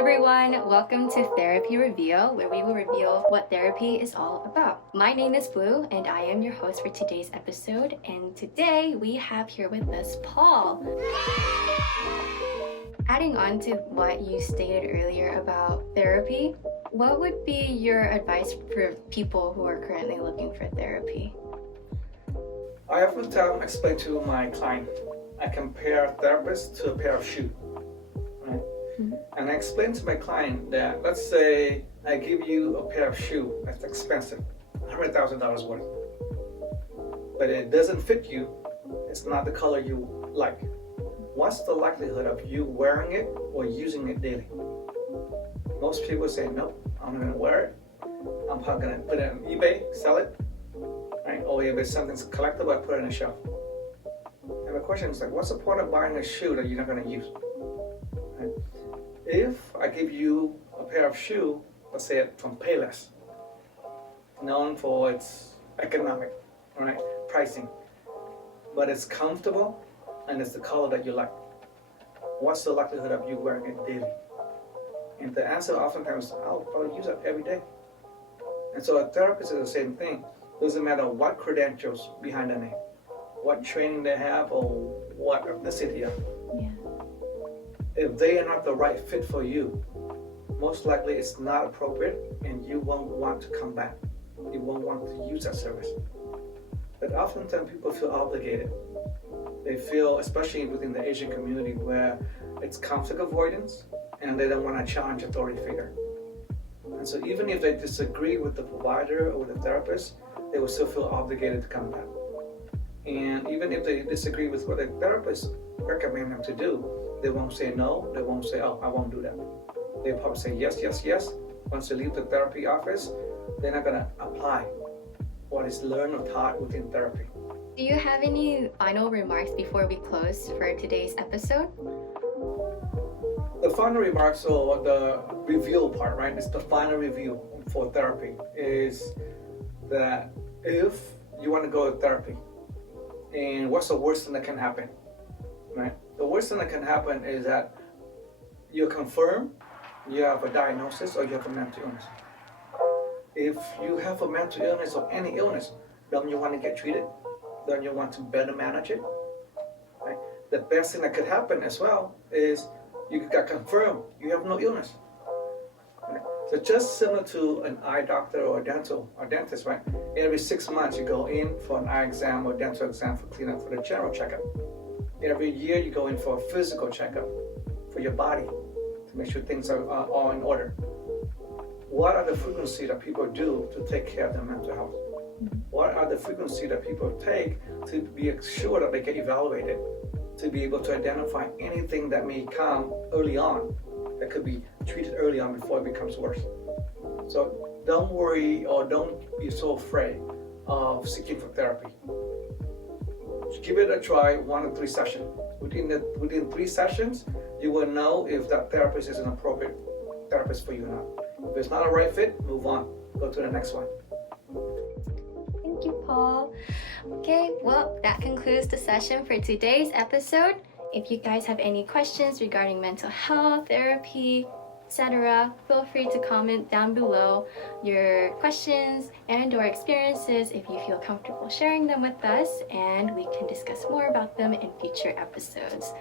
everyone, welcome to Therapy Reveal, where we will reveal what therapy is all about. My name is Blue, and I am your host for today's episode. And today we have here with us Paul. Adding on to what you stated earlier about therapy, what would be your advice for people who are currently looking for therapy? I often explain to my client, I compare a therapist to a pair of shoes. Right? Mm-hmm. And I explain to my client that, let's say I give you a pair of shoes that's expensive, $100,000 worth, but it doesn't fit you, it's not the color you like. What's the likelihood of you wearing it or using it daily? Most people say, nope, I'm going to wear it. I'm probably going to put it on eBay, sell it. Right? Or if it's something collectible, I put it on a shelf. And the question is like, what's the point of buying a shoe that you're not going to use? Right? If I give you a pair of shoes, let's say from Payless, known for its economic, right, pricing, but it's comfortable and it's the color that you like, what's the likelihood of you wearing it daily? And the answer oftentimes is, I'll probably use it every day. And so a therapist is the same thing. Doesn't matter what credentials behind the name, what training they have, or what ethnicity. Yeah. If they are not the right fit for you, most likely it's not appropriate and you won't want to come back. You won't want to use that service. But oftentimes people feel obligated. They feel, especially within the Asian community, where it's conflict avoidance and they don't want to challenge authority figure. And so even if they disagree with the provider or the therapist, they will still feel obligated to come back. And even if they disagree with what the therapist recommend them to do, they won't say no, they won't say, oh, I won't do that. They'll probably say yes, yes, yes. Once they leave the therapy office, they're not gonna apply what is learned or taught within therapy. Do you have any final remarks before we close for today's episode? The final remarks, or the review part, right? It's the final review for therapy, is that if you want to go to therapy, and what's the worst thing that can happen, right? The worst thing that can happen is that you confirm you have a diagnosis or you have a mental illness. If you have a mental illness or any illness, don't you want to get treated? Don't you want to better manage it? Right? The best thing that could happen as well is you got confirmed you have no illness. Right? So just similar to an eye doctor or a dentist, right? Every 6 months you go in for an eye exam or dental exam for cleanup, for the general checkup. Every year you go in for a physical checkup for your body to make sure things are all in order. What are the frequencies that people do to take care of their mental health? What are the frequencies that people take to be sure that they get evaluated, to be able to identify anything that may come early on, that could be treated early on before it becomes worse? So don't worry or don't be so afraid of seeking for therapy. Just give it a try, 1 to 3 sessions. Within 3 sessions, you will know if that therapist is an appropriate therapist for you or not. If it's not a right fit, move on. Go to the next one. Thank you, Paul. Okay, well, that concludes the session for today's episode. If you guys have any questions regarding mental health, therapy, etc., feel free to comment down below your questions and or experiences if you feel comfortable sharing them with us, and we can discuss more about them in future episodes.